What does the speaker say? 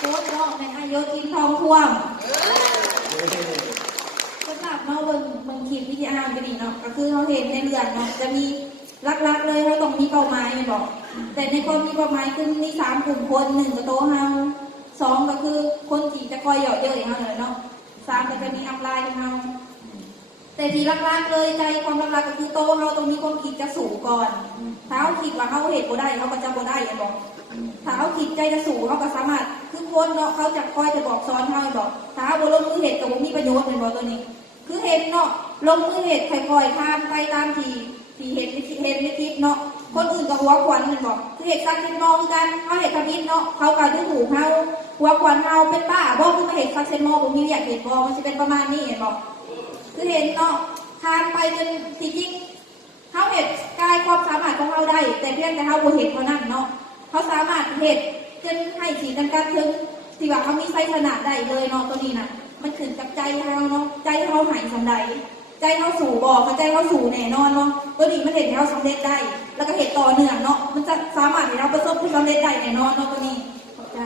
โค้ดบอกในอายุกินทองท่วมก็ทราบเนาะเบิ่งเบิ่งคลิปวิทยาการก็ดีเนาะก็คือเขาเห็นในเรือนเนาะจะมีลักๆเลยเขาต้องมีเป้าหมายบอก แต่ในคนมีเป้าหมายคือมีสามกลุ่มคนหนึ่งก็โตเฮาสองก็คือคนที่จะคอยหยอดเย้ยเฮาเลยเนาะสามก็จะมีอัพไลน์เฮาแต่ที่ลักๆเลยใจความลักๆก็คือโตเฮาต้องมีความคิดจะสู่ก่อนถ้าเขาคิดว่าเขาเหตุบ่ได้เขาก็จะบ่ได้อะบอกถ้าเขาคิดใจจะสู่เขาก็สามารถ คนเนาะเขาจะคอยจะบอกสอนเขาให้บอกถ้าบ่ลงมือเหตุก็บ่มีประโยชน์เป็นบอกตัวนี้ คือเห็นเนาะลงมือเหตุค่อยๆทานไปตามทีที่เห็นเห็นในคลิปเนาะคนอื่นก็หัวขวัญเป็นบอกคือเหตุการณ์ที่มองกันเขาเหตุทำอินเนาะเขาก็ดูถูเขาหัวขวัญเขาเป็นบ้าบอกคือมาเหตุคาเซนโมผมมีอยากเห็นบอกมันจะเป็นประมาณนี้เห็นบอกคือเห็นเนาะทานไปจนทีจริงเขาเห็นกายความสามารถของเขาได้ แต่เพียงแต่เขาบ่เห็นเท่านั้นเนาะเขาสามารถเห็น จนให้สีกันกัดถึงที่ว่าเขามีไซขนาดได้เลยเนาะตัวนี้นะมันขึ้นกับใจเขาเนาะใจเขาหายสำใดใจเขาสู่บอกเขาใจเขาสู่แน่นอนเนาะตัวนี้มันเห็นให้เขาสำเร็จได้ แล้วก็เห็นต่อเนื่องเนาะมันจะสามารถให้เราประสบผลสำเร็จได้แน่นอนเนาะตัวนี้ขอบใจ